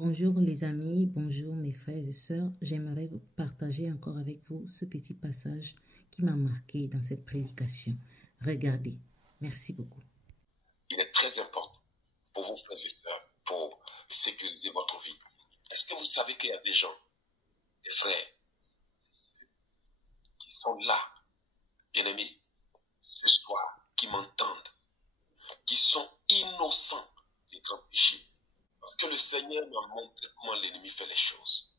Bonjour les amis, bonjour mes frères et sœurs. J'aimerais vous partager encore avec vous ce petit passage qui m'a marqué dans cette prédication. Regardez. Merci beaucoup. Il est très important pour vous, frères et sœurs, pour sécuriser votre vie. Est-ce que vous savez qu'il y a des gens, des frères, qui sont là, bien-aimés, ce soir, qui m'entendent, qui sont innocents des grands péchés? Parce que le Seigneur m'a montré comment l'ennemi fait les choses.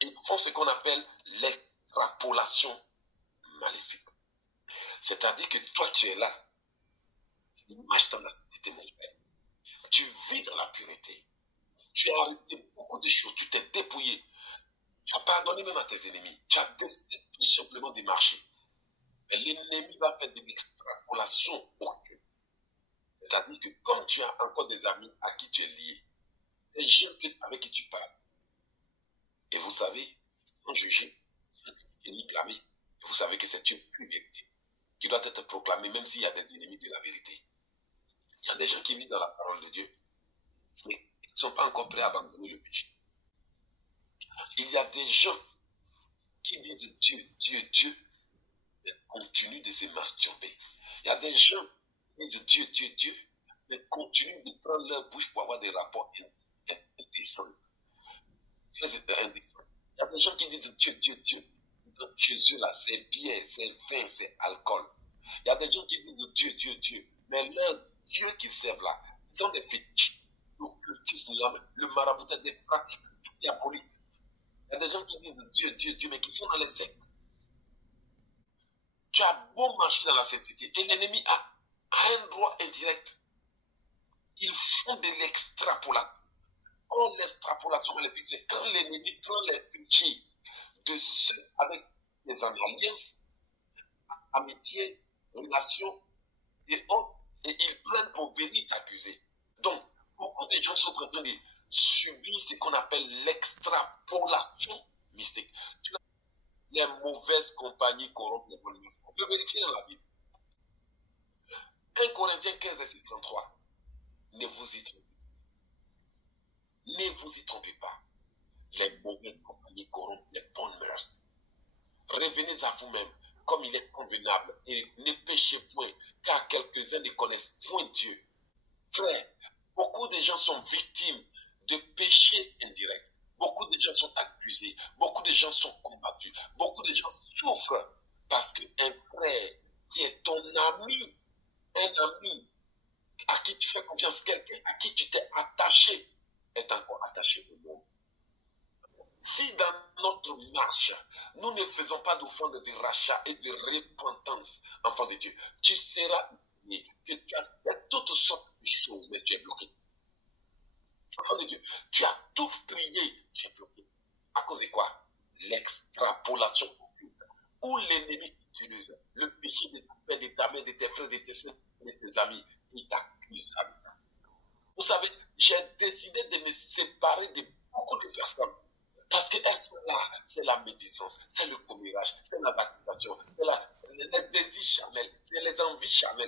Ils font ce qu'on appelle l'extrapolation maléfique. C'est-à-dire que toi, tu es là, tu marches dans la sainteté, mon frère. Tu vis dans la pureté. Tu as arrêté beaucoup de choses. Tu t'es dépouillé. Tu as pardonné même à tes ennemis. Tu as décidé tout simplement de marcher. Mais l'ennemi va faire de l'extrapolation au cœur. C'est-à-dire que comme tu as encore des amis à qui tu es lié, des gens avec qui tu parles, et vous savez, sans juger, sans critiquer ni blâmer, vous savez que c'est une pure vérité qui doit être proclamée même s'il y a des ennemis de la vérité. Il y a des gens qui vivent dans la parole de Dieu, mais ils ne sont pas encore prêts à abandonner le péché. Il y a des gens qui disent Dieu, Dieu, Dieu, mais continuent de se masturber. Il y a des gens qui disent Dieu, Dieu, Dieu, mais continuent de prendre leur bouche pour avoir des rapports indécents. Il y a des gens qui disent Dieu, Dieu, Dieu. Donc, Jésus là, c'est bière, c'est vin, c'est alcool. Il y a des gens qui disent Dieu, Dieu, Dieu. Mais leur Dieu qu'ils servent là, ils sont des fétiches. L'occultisme, le maraboutage, des pratiques diaboliques. Il y a des gens qui disent Dieu, Dieu, Dieu, mais qui sont dans les sectes. Tu as beau marcher dans la sainteté et l'ennemi a un droit indirect. Ils font de l'extrapolation. Quand l'extrapolation maléfique, c'est quand l'ennemi prend les péchés de ceux avec des alliances, amitié, relations et autres, et ils prennent pour venir t'accuser. Donc, beaucoup de gens sont en train de subir ce qu'on appelle l'extrapolation mystique. Les mauvaises compagnies corrompent les bonnes. On peut vérifier dans la Bible. 1 Corinthiens 15, verset 33. Ne vous y trompez. Ne vous y trompez pas. Les mauvaises compagnies corrompent les bonnes mœurs. Revenez à vous-même comme il est convenable et ne péchez point, car quelques-uns ne connaissent point Dieu. Frère, beaucoup de gens sont victimes de péchés indirects. Beaucoup de gens sont accusés. Beaucoup de gens sont combattus. Beaucoup de gens souffrent parce qu'un frère qui est ton ami, un ami à qui tu fais confiance, quelqu'un à qui tu t'es attaché, est encore attaché au monde. Si dans notre marche, nous ne faisons pas d'offrande de rachat et de repentance, enfant de Dieu, tu seras dit que tu as fait toutes sortes de choses, mais tu es bloqué. Enfant de Dieu, tu as tout prié, tu es bloqué. À cause de quoi? L'extrapolation occulte, où l'ennemi utilise le péché de ta père, de ta mère, de tes frères, de tes soeurs, de tes amis. Il t'accuse avec ça. Vous savez, j'ai décidé de me séparer de beaucoup de personnes. Parce qu'elles sont là, c'est la médisance, c'est le commérage, c'est les accusations, c'est les désirs charnels, c'est les envies charnelles.